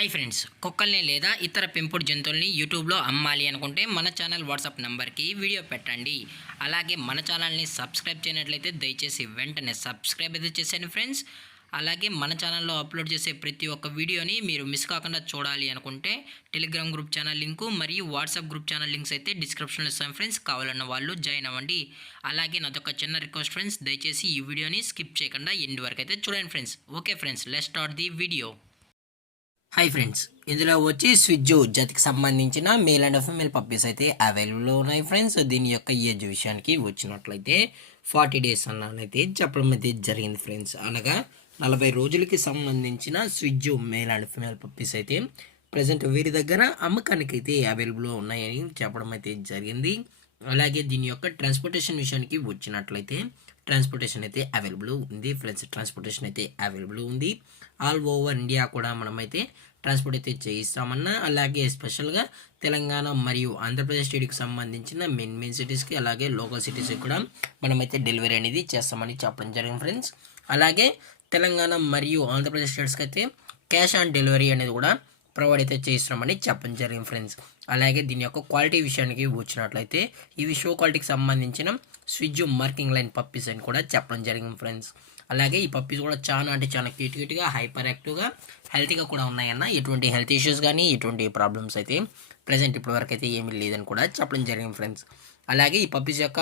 Hi friends, కుక్కల్ని లేదా ఇతర పెంపుడు జంతువుల్ని యూట్యూబ్లో అమ్మాలి అనుకుంటే మన ఛానల్ వాట్సాప్ నెంబర్కి వీడియో పెట్టండి. అలాగే మన ఛానల్ని సబ్స్క్రైబ్ చేయనట్లయితే దయచేసి వెంటనే సబ్స్క్రైబ్ అయితే చేసేయండి ఫ్రెండ్స్. అలాగే మన ఛానల్లో అప్లోడ్ చేసే ప్రతి ఒక్క వీడియోని మీరు మిస్ కాకుండా చూడాలి అనుకుంటే టెలిగ్రామ్ గ్రూప్ ఛానల్ లింకు మరియు వాట్సాప్ గ్రూప్ ఛానల్ లింక్స్ అయితే డిస్క్రిప్షన్లో ఇస్తాను ఫ్రెండ్స్. కావాలన్న వాళ్ళు జాయిన్ అవ్వండి. అలాగే నాదొక చిన్న రిక్వెస్ట్ ఫ్రెండ్స్, దయచేసి ఈ వీడియోని స్కిప్ చేయకుండా ఎండ్ వరకు అయితే చూడండి friends. Okay friends, let's start the video. Hi friends, ఇందులో వచ్చి స్విజ్జు జాతికి సంబంధించిన మేల్ అండ్ ఫీమేల్ పప్పీస్ అయితే అవైలబుల్లో ఉన్నాయి ఫ్రెండ్స్. దీని యొక్క ఏజ్ విషయానికి వచ్చినట్లయితే 40 days అన్నైతే చెప్పడం అయితే జరిగింది ఫ్రెండ్స్. అనగా 40 రోజులకి సంబంధించిన స్విజ్జు మేల్ అండ్ ఫీమేల్ పప్పీస్ అయితే ప్రజెంట్ వీరి దగ్గర అమ్మకానికి అయితే అవైలబుల్లో ఉన్నాయని చెప్పడం అయితే జరిగింది. అలాగే దీని యొక్క ట్రాన్స్పోర్టేషన్ విషయానికి వచ్చినట్లయితే ట్రాన్స్పోర్టేషన్ అయితే అవైలబుల్ ఉంది ఫ్రెండ్స్. ట్రాన్స్పోర్టేషన్ అయితే అవైలబుల్ ఉంది. ఆల్ ఓవర్ ఇండియా కూడా మనమైతే ట్రాన్స్పోర్ట్ అయితే చేయిస్తామన్నా, అలాగే స్పెషల్గా తెలంగాణ మరియు ఆంధ్రప్రదేశ్ స్టేట్కి సంబంధించిన మెయిన్ సిటీస్కి అలాగే లోకల్ సిటీస్కి కూడా మనమైతే డెలివరీ అనేది చేస్తామని చెప్పడం జరిగింది ఫ్రెండ్స్. అలాగే తెలంగాణ మరియు ఆంధ్రప్రదేశ్ స్టేట్స్కి అయితే క్యాష్ ఆన్ డెలివరీ అనేది కూడా ప్రొవైడ్ అయితే చేస్తున్నామని చెప్పడం జరిగింది ఫ్రెండ్స్. అలాగే దీని యొక్క క్వాలిటీ విషయానికి వచ్చినట్లయితే ఇవి షో క్వాలిటీకి సంబంధించిన స్విజ్జు మార్కింగ్ లైన్ పప్పీస్ అని కూడా చెప్పడం జరిగింది ఫ్రెండ్స్. అలాగే ఈ పప్పీస్ కూడా చాలా క్యూట్గా హైపర్ యాక్టివ్గా హెల్తీగా కూడా ఉన్నాయన్న. ఎటువంటి హెల్త్ ఇష్యూస్ కానీ ఎటువంటి ప్రాబ్లమ్స్ అయితే ప్రజెంట్ ఇప్పటివరకు అయితే ఏమీ లేదని కూడా చెప్పడం జరిగింది ఫ్రెండ్స్. అలాగే ఈ పప్పీస్ యొక్క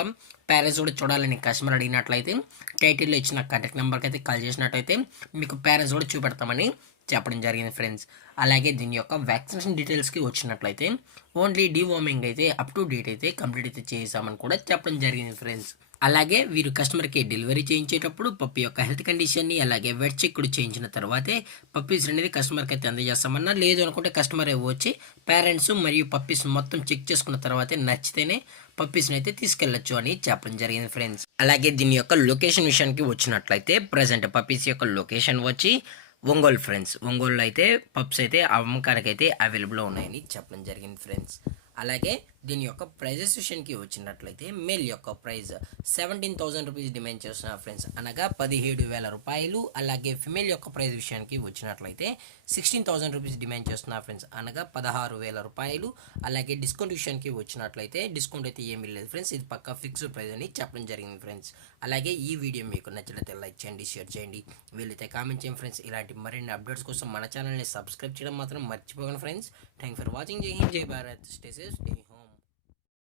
పేరెంట్స్ కూడా చూడాలని కస్టమర్ అడిగినట్లయితే టైటిల్లో ఇచ్చిన కాంటాక్ట్ నెంబర్కి అయితే కాల్ చేసినట్లయితే మీకు పేరెంట్స్ కూడా చూపెడతామని చెప్పడం జరిగింది ఫ్రెండ్స్. అలాగే దీని యొక్క వ్యాక్సినేషన్ డీటెయిల్స్కి వచ్చినట్లయితే ఓన్లీ డివార్మింగ్ అయితే అప్ టు డేట్ అయితే కంప్లీట్ అయితే చేసామని కూడా చెప్పడం జరిగింది ఫ్రెండ్స్. అలాగే వీరు కస్టమర్కి డెలివరీ చేయించేటప్పుడు పప్పి యొక్క హెల్త్ కండిషన్ని అలాగే వెట్ చెక్ కూడా చేయించిన తర్వాతే పప్పీస్ అనేది కస్టమర్కి అయితే అందజేస్తామన్నా. లేదు అనుకుంటే కస్టమర్ వచ్చి పేరెంట్స్ మరియు పప్పీస్ మొత్తం చెక్ చేసుకున్న తర్వాతే నచ్చితేనే పప్పీస్ని అయితే తీసుకెళ్ళచ్చు అని చెప్పడం జరిగింది ఫ్రెండ్స్. అలాగే దీని యొక్క లొకేషన్ విషయానికి వచ్చినట్లయితే ప్రజెంట్ పప్పీస్ యొక్క లొకేషన్ వచ్చి ఒంగోలు ఫ్రెండ్స్. ఒంగోలులో అయితే పప్స్ అయితే అమ్మకానికి అయితే అవైలబుల్లో ఉన్నాయని చెప్పడం జరిగింది ఫ్రెండ్స్. అలాగే దీని యొక్క ప్రైజెస్ విషయానికి వచ్చినట్లయితే మేల్ యొక్క ప్రైజ్ 17,000 రూపీస్ డిమాండ్ చేస్తున్నారు ఫ్రెండ్స్, అనగా 17,000 రూపాయలు. అలాగే ఫిమేల్ యొక్క ప్రైజ్ విషయానికి వచ్చినట్లయితే 16,000 రూపీస్ డిమాండ్ చేస్తున్నారు ఫ్రెండ్స్, అనగా 16,000 రూపాయలు. అలాగే డిస్కౌంట్ విషయానికి వచ్చినట్లయితే డిస్కౌంట్ అయితే ఏమీ లేదు ఫ్రెండ్స్, ఇది పక్కా ఫిక్స్డ్ ప్రైజ్ అని చెప్పడం జరిగింది ఫ్రెండ్స్. అలాగే ఈ వీడియో మీకు నచ్చినట్లయితే లైక్ చేయండి, షేర్ చేయండి, వీలైతే కామెంట్ చేయండి ఫ్రెండ్స్. ఇలాంటి మరిన్ని అప్డేట్స్ కోసం మన ఛానల్ని సబ్స్క్రైబ్ చేయడం మాత్రం మర్చిపోకండి ఫ్రెండ్స్. Thank for watching. జై హింద్, జై భారత్, స్టే సేఫ్, స్టే